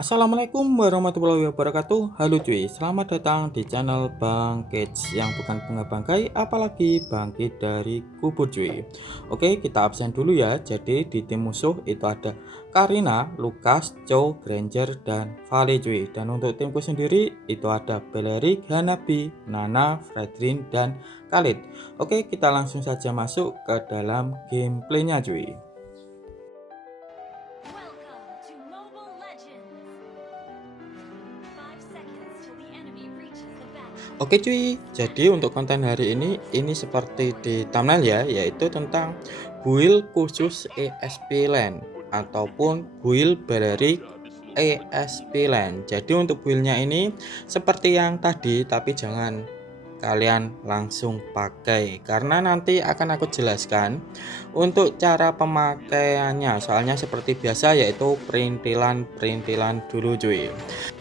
Assalamualaikum warahmatullahi wabarakatuh. Halo cuy, selamat datang di channel Bang Kids yang bukan bunga bangkai, apalagi bangkit dari kubur cuy. Oke, kita absen dulu ya. Jadi di tim musuh itu ada Karina, Lukas, Chow, Granger, dan Vale cuy. Dan untuk timku sendiri itu ada Belerik, Hanabi, Nana, Fredrin, dan Khalid. Oke, kita langsung saja masuk ke dalam gameplaynya cuy. Welcome to Mobile Legends. 5 seconds till the enemy reaches the battle. Oke cuy, jadi untuk konten hari ini seperti di thumbnail ya, yaitu tentang build khusus ESP LAN ataupun build Balerik ESP LAN. Jadi untuk buildnya ini seperti yang tadi, tapi jangan kalian langsung pakai karena nanti akan aku jelaskan untuk cara pemakaiannya. Soalnya seperti biasa yaitu perintilan dulu cuy.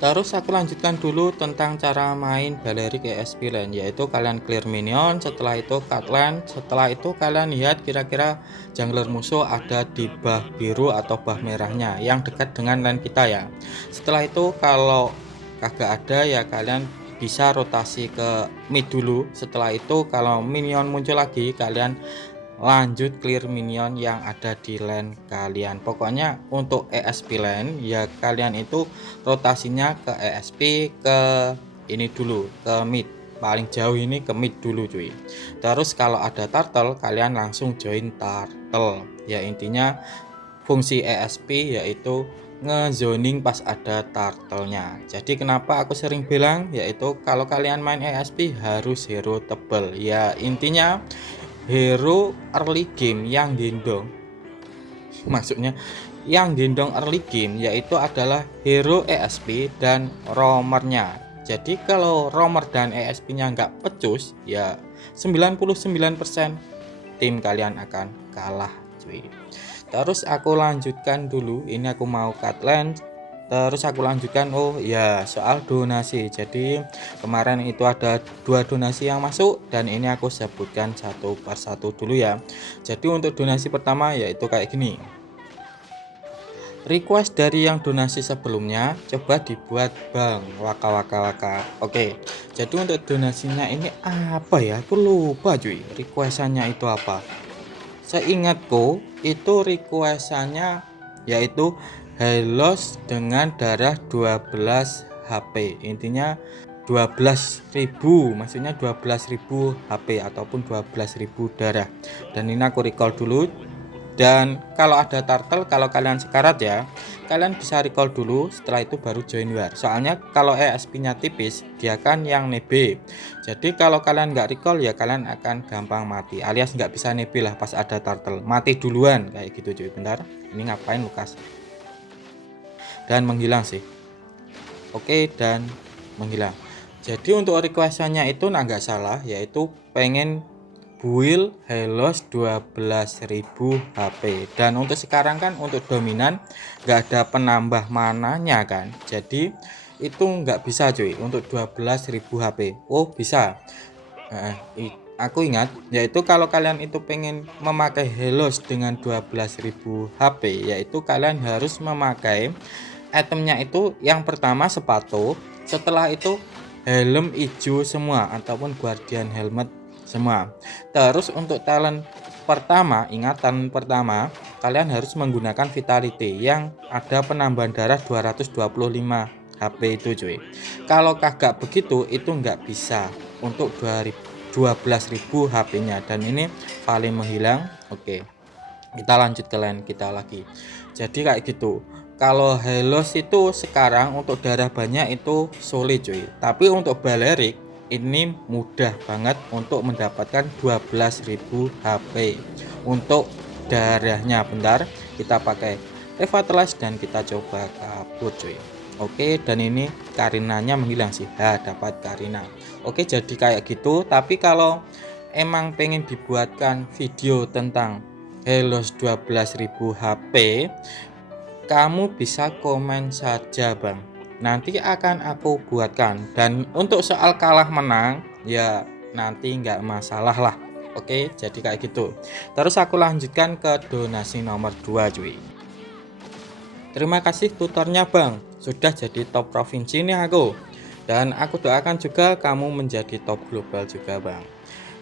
Terus aku lanjutkan dulu tentang cara main Balerik ESP LAN, yaitu kalian clear minion, setelah itu cut lane, setelah itu kalian lihat kira-kira jungler musuh ada di bah biru atau bah merahnya yang dekat dengan lane kita ya. Setelah itu kalau kagak ada ya kalian bisa rotasi ke mid dulu. Setelah itu kalau minion muncul lagi kalian lanjut clear minion yang ada di lane kalian. Pokoknya untuk ESP lane ya kalian itu rotasinya ke ESP, ke ini dulu, ke mid, paling jauh ini ke mid dulu cuy. Terus kalau ada turtle kalian langsung join turtle ya. Intinya fungsi ESP yaitu ngezoning pas ada turtle-nya. Jadi kenapa aku sering bilang yaitu kalau kalian main ESP harus hero tebel ya. Intinya hero early game yang gendong, maksudnya yang gendong early game yaitu adalah hero ESP dan roamernya. Jadi kalau roamer dan ESP nya nggak pecus ya 99% tim kalian akan kalah cuy. Terus aku lanjutkan dulu, ini aku mau cut lane. Terus aku lanjutkan, oh ya soal donasi. Jadi kemarin itu ada 2 donasi yang masuk dan ini aku sebutkan satu persatu dulu ya. Jadi untuk donasi pertama yaitu kayak gini. Request dari yang donasi sebelumnya coba dibuat bang waka. Oke, jadi untuk donasinya ini apa ya, aku lupa cuy, requestannya itu apa. Seingatku itu requestannya yaitu Hylos dengan darah 12 HP. Intinya 12.000, maksudnya 12.000 HP ataupun 12.000 darah. Dan ini aku recall dulu. Dan kalau ada turtle, kalau kalian sekarat ya kalian bisa recall dulu, setelah itu baru join war. Soalnya kalau ESP nya tipis dia kan yang nebe. Jadi kalau kalian nggak recall ya kalian akan gampang mati, alias nggak bisa nebe lah pas ada turtle, mati duluan kayak gitu cuy. Bentar, ini ngapain Lukas? Dan menghilang sih. Oke, dan menghilang. Jadi untuk requestannya itu nggak salah yaitu pengen build Hylos 12.000 HP. Dan untuk sekarang kan untuk dominan nggak ada penambah mananya kan, jadi itu nggak bisa cuy untuk 12.000 HP. Oh bisa, aku ingat yaitu kalau kalian itu pengen memakai Hylos dengan 12.000 HP yaitu kalian harus memakai itemnya itu yang pertama sepatu, setelah itu helm hijau semua ataupun guardian helmet semua. Terus untuk talent pertama, ingat talent pertama kalian harus menggunakan vitality yang ada penambahan darah 225 HP itu cuy. Kalau kagak begitu itu nggak bisa untuk 12.000 HP nya. Dan ini paling menghilang. Oke, kita lanjut ke lane kita lagi. Jadi kayak gitu. Kalau Hylos itu sekarang untuk darah banyak itu sulit cuy, tapi untuk Balerik ini mudah banget untuk mendapatkan 12.000 HP untuk darahnya. Bentar, kita pakai Revitalize dan kita coba kabur cuy. Oke, dan ini Karinanya menghilang sih. Dapat Karina. Oke, jadi kayak gitu. Tapi kalau emang pengen dibuatkan video tentang Hylos 12.000 HP, kamu bisa komen saja bang, nanti akan aku buatkan. Dan untuk soal kalah menang ya nanti nggak masalah lah. Oke, jadi kayak gitu. Terus aku lanjutkan ke donasi nomor 2 cuy. Terima kasih tutornya bang, sudah jadi top provinsi nih aku. Dan aku doakan juga kamu menjadi top global juga Bang.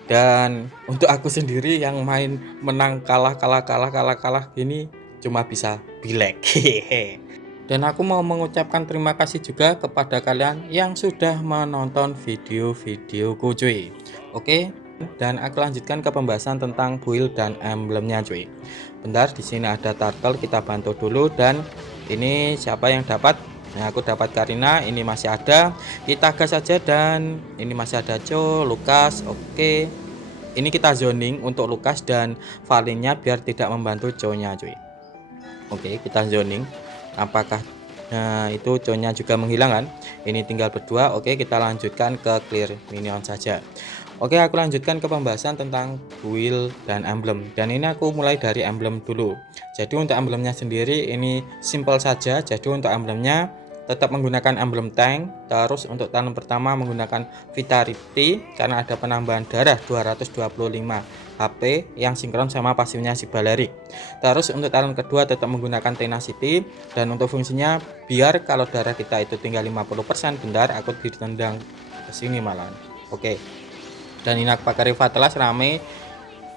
Dan untuk aku sendiri yang main menang kalah gini cuma bisa bilek. Hehehe. Dan aku mau mengucapkan terima kasih juga kepada kalian yang sudah menonton video-videoku cuy. Oke, dan aku lanjutkan ke pembahasan tentang build dan emblemnya cuy. Bentar, di sini ada turtle, kita bantu dulu. Dan ini siapa yang dapat? Nah, aku dapat Karina, ini masih ada. Kita gas saja. Dan ini masih ada Lukas. Oke. Ini kita zoning untuk Lukas dan Valinnya biar tidak membantu Cow-nya cuy. Oke, kita zoning. Apakah itu Cow-nya juga menghilang kan? Ini tinggal berdua. Oke, kita lanjutkan ke clear minion saja. Oke, aku lanjutkan ke pembahasan tentang build dan emblem. Dan ini aku mulai dari emblem dulu. Jadi untuk emblemnya sendiri ini simple saja. Jadi untuk emblemnya tetap menggunakan emblem tank. Terus untuk talent pertama menggunakan vitality karena ada penambahan darah 225 HP yang sinkron sama pasifnya si Balerik. Terus untuk talent kedua tetap menggunakan tenacity, dan untuk fungsinya biar kalau darah kita itu tinggal 50%, bentar aku ditendang ke sini malah. Oke. Dan ini aku pakai Revitalize rame.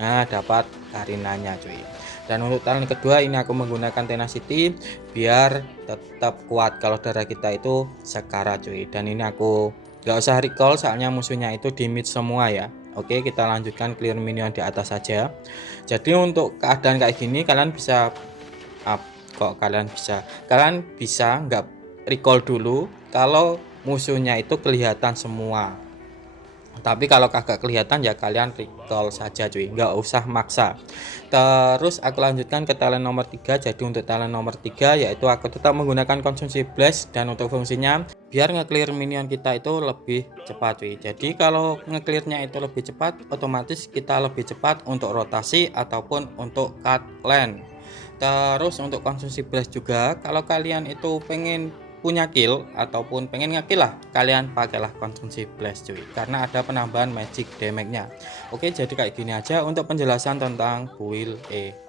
Nah, dapat Karinanya cuy. Dan untuk talent kedua ini aku menggunakan tenacity biar tetap kuat kalau darah kita itu sekara cuy. Dan ini aku gak usah recall soalnya musuhnya itu di mid semua ya. Oke, kita lanjutkan clear minion di atas saja. Jadi untuk keadaan kayak gini kalian bisa kalian bisa nggak recall dulu kalau musuhnya itu kelihatan semua. Tapi kalau kagak kelihatan ya kalian recall saja cuy, nggak usah maksa. Terus aku lanjutkan ke talent nomor 3. Jadi untuk talent nomor 3 yaitu aku tetap menggunakan konsumsi blast, dan untuk fungsinya biar nge-clear minion kita itu lebih cepat cuy. Jadi kalau nge-clearnya itu lebih cepat, otomatis kita lebih cepat untuk rotasi ataupun untuk cut lane. Terus untuk konsumsi blast juga, kalau kalian itu pengen punya kill ataupun pengen ngekill lah, kalian pakailah konsumsi blast cuy, karena ada penambahan magic damage nya. Oke, jadi kayak gini aja untuk penjelasan tentang build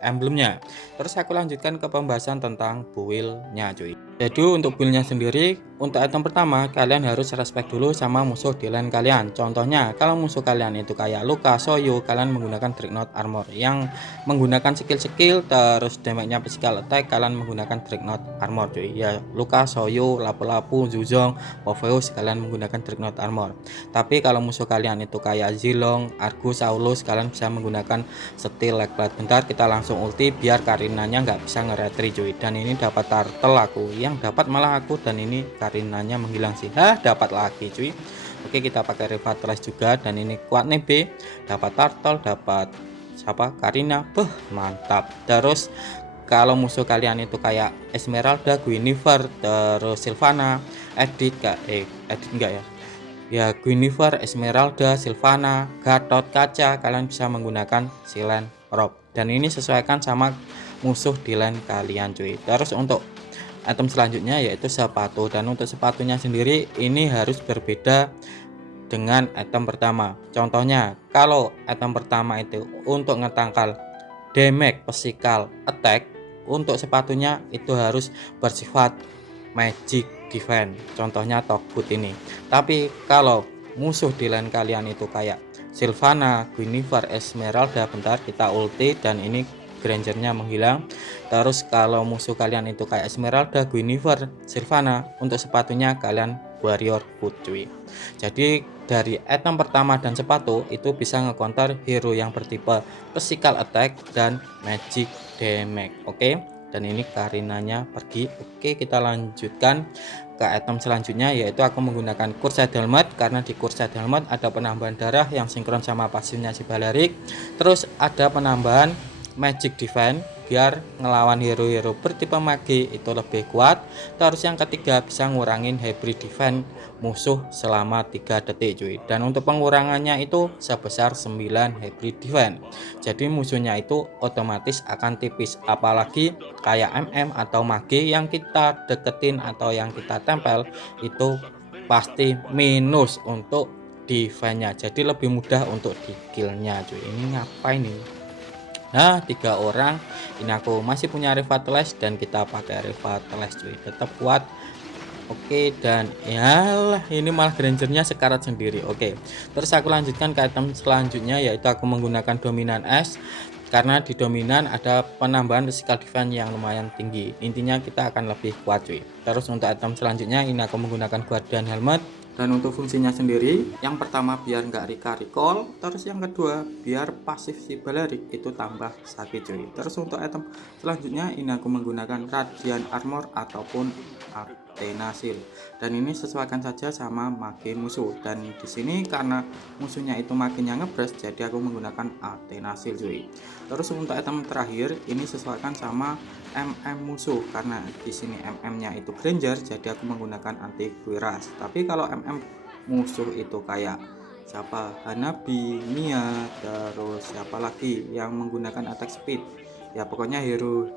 emblemnya. Terus aku lanjutkan ke pembahasan tentang buildnya cuy. Jadi untuk buildnya sendiri, untuk item pertama kalian harus respect dulu sama musuh di lane kalian. Contohnya kalau musuh kalian itu kayak Luka, Soyu, kalian menggunakan Dreadnought Armor yang menggunakan skill-skill terus damage-nya physical attack, kalian menggunakan Dreadnought Armor cuy. Ya Luka, Soyu, Lapu-Lapu, Zuzong, Morpheus kalian menggunakan Dreadnought Armor. Tapi kalau musuh kalian itu kayak Zilong, Argus, Aulus, kalian bisa menggunakan Steel Legblade. Bentar, kita langsung ulti biar Karinanya nggak bisa nge-retry cuy. Dan ini dapat turtle aku, yang dapat malah aku, dan ini Karinanya menghilang sih. Dapat lagi cuy. Oke, kita pakai Revitalize juga, dan ini kuat nih B. Dapat turtle, dapat siapa? Karina. Mantap. Terus kalau musuh kalian itu kayak Esmeralda, Guinevere, terus Sylvana, Edith enggak ya? Ya Guinevere, Esmeralda, Sylvana, Gatot Kaca, kalian bisa menggunakan Silent Rob. Dan ini sesuaikan sama musuh di lane kalian cuy. Terus untuk item selanjutnya yaitu sepatu, dan untuk sepatunya sendiri ini harus berbeda dengan item pertama. Contohnya kalau item pertama itu untuk ngetangkal damage physical attack, untuk sepatunya itu harus bersifat magic defense, contohnya Togbut ini. Tapi kalau musuh di lane kalian itu kayak Sylvana, Guinevere, Esmeralda, bentar kita ulti dan ini Grangernya menghilang. Terus kalau musuh kalian itu kayak Esmeralda, Guinevere, Sylvana, untuk sepatunya kalian warrior boot cuy. Jadi dari item pertama dan sepatu itu bisa ngecounter hero yang bertipe physical attack dan magic damage. Oke, dan ini Karinanya pergi. Oke, kita lanjutkan ke item selanjutnya yaitu aku menggunakan Cursed Helmet, karena di Cursed Helmet ada penambahan darah yang sinkron sama pasifnya si Balerik. Terus ada penambahan magic defense biar ngelawan hero-hero bertipe magi itu lebih kuat. Terus yang ketiga bisa ngurangin hybrid defense musuh selama 3 detik cuy. Dan untuk pengurangannya itu sebesar 9 hybrid defense. Jadi musuhnya itu otomatis akan tipis, apalagi kayak MM atau magi yang kita deketin atau yang kita tempel itu pasti minus untuk defense-nya. Jadi lebih mudah untuk di kill-nya cuy. Ini ngapain nih? Nah, 3 orang ini aku masih punya Revitalize dan kita pakai Revitalize cuy, tetap kuat. Oke, dan yalah ini malah Grangernya sekarat sendiri. Oke, terus aku lanjutkan ke item selanjutnya, yaitu aku menggunakan dominan es. Karena di dominan ada penambahan physical defense yang lumayan tinggi. Intinya kita akan lebih kuat cuy. Terus untuk item selanjutnya ini aku menggunakan guardian helmet. Dan untuk fungsinya sendiri, yang pertama biar nggak recall, terus yang kedua biar pasif si Balerik itu tambah sakit cuy. Terus untuk item selanjutnya ini aku menggunakan radiant armor ataupun Athena Shield, dan ini sesuaikan saja sama makin musuh. Dan di sini karena musuhnya itu makinnya ngebres, jadi aku menggunakan Athena Shield cuy. Terus untuk item terakhir ini sesuaikan sama musuh, karena di sini nya itu Granger, jadi aku menggunakan anti kuiras. Tapi kalau musuh itu kayak siapa, Hanabi, Mia, terus siapa lagi yang menggunakan attack speed, ya pokoknya hero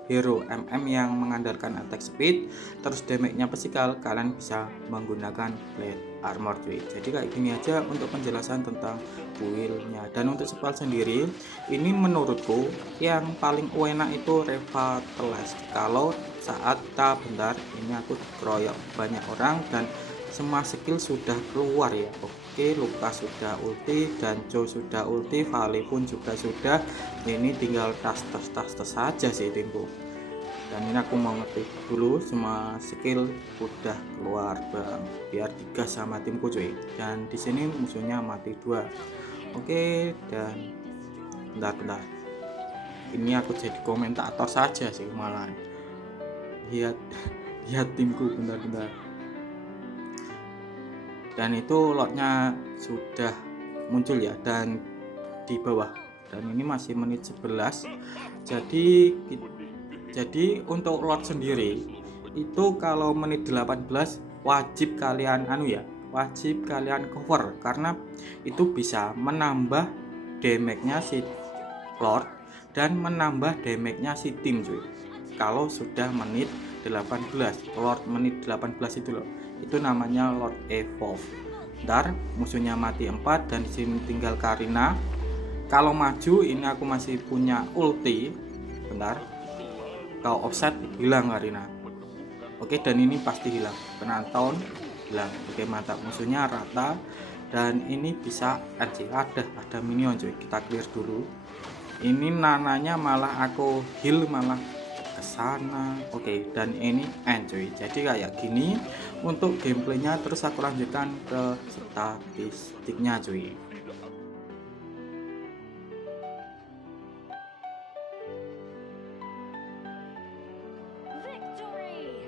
yang mengandalkan attack speed terus damage-nya physical, kalian bisa menggunakan plate armor cuy. Jadi kayak gini aja untuk penjelasan tentang build-nya. Dan untuk spell sendiri ini menurutku yang paling enak itu Revitalize. Kalau saat bentar ini aku keroyok banyak orang dan semua skill sudah keluar ya. Oke, Lukas sudah ulti dan Joe sudah ulti, Vale pun juga sudah. Ini tinggal tas saja sih timku. Dan ini aku mau ngetik dulu semua skill udah keluar bang, biar digas sama timku cuy. Dan di sini musuhnya mati 2. Oke, dan bentar. Ini aku jadi komentator saja sih malah. Lihat timku, bentar. Dan itu lotnya sudah muncul ya, dan di bawah, dan ini masih menit 11. Jadi untuk lot sendiri itu kalau menit 18 wajib kalian cover, karena itu bisa menambah damage-nya si Lord dan menambah damage-nya si tim cuy. Kalau sudah menit 18, Lord menit 18 itu loh, itu namanya Lord Evolve. Ntar musuhnya mati 4 dan disini tinggal Karina. Kalau maju ini aku masih punya ulti, bentar, kalau offset hilang Karina. Oke, dan ini pasti hilang, kena taunt hilang. Oke, mantap, musuhnya rata. Dan ini bisa ada minion cuy, kita clear dulu. Ini nananya malah aku heal malah ke sana. Oke, dan ini end cuy. Jadi kayak gini untuk gameplaynya. Terus aku lanjutkan ke statistiknya cuy. Victory!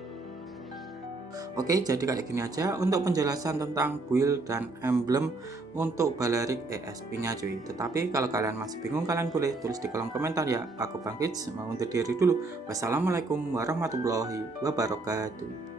Oke, jadi kayak gini aja untuk penjelasan tentang build dan emblem untuk Balerik ESP nya cuy. Tetapi kalau kalian masih bingung, kalian boleh tulis di kolom komentar ya. Aku bangkit mau undur diri dulu. Wassalamualaikum warahmatullahi wabarakatuh.